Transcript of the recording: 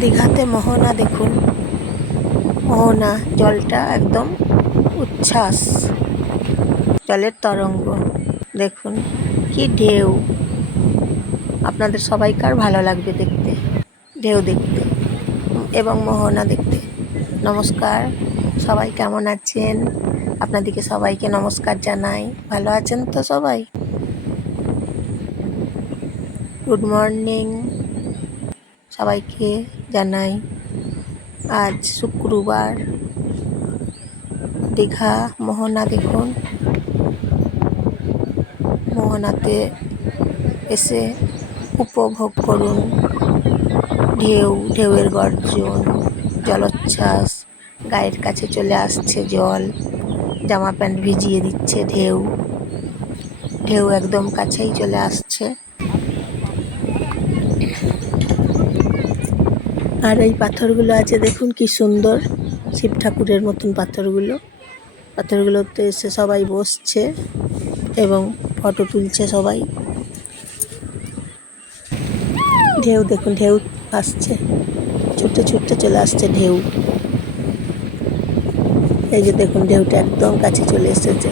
দীঘাতে মোহনা দেখুন, মোহনা জলটা একদম উচ্ছ্বাস, জলের তরঙ্গ দেখুন কি ঢেউ। আপনাদের সবাইকার ভালো লাগবে দেখতে, ঢেউ দেখতে এবং মোহনা দেখতে। নমস্কার, সবাই কেমন আছেন? আপনাদেরকে সবাইকে নমস্কার জানাই। ভালো আছেন তো সবাই? গুড মর্নিং সবাইকে জানাই। আজ শুক্রবার, দীঘা মোহনা দেখুন। মোহনাতে এসে উপভোগ করুন ঢেউ, ঢেউয়ের গর্জন, জলোচ্ছ্বাস, গায়ের কাছে চলে আসছে জল, জামা প্যান্ট ভিজিয়ে দিচ্ছে ঢেউ, ঢেউ একদম কাছেই চলে আসছে। আর এই পাথরগুলো আছে দেখুন কি সুন্দর, শিব ঠাকুরের মতন পাথরগুলোতে এসে সবাই বসছে এবং ফটো তুলছে সবাই। ঢেউ দেখুন, ঢেউ আসছে, ছুটে ছুটে চলে আসছে ঢেউ। এই যে দেখুন ঢেউটা একদম কাছে চলে এসেছে।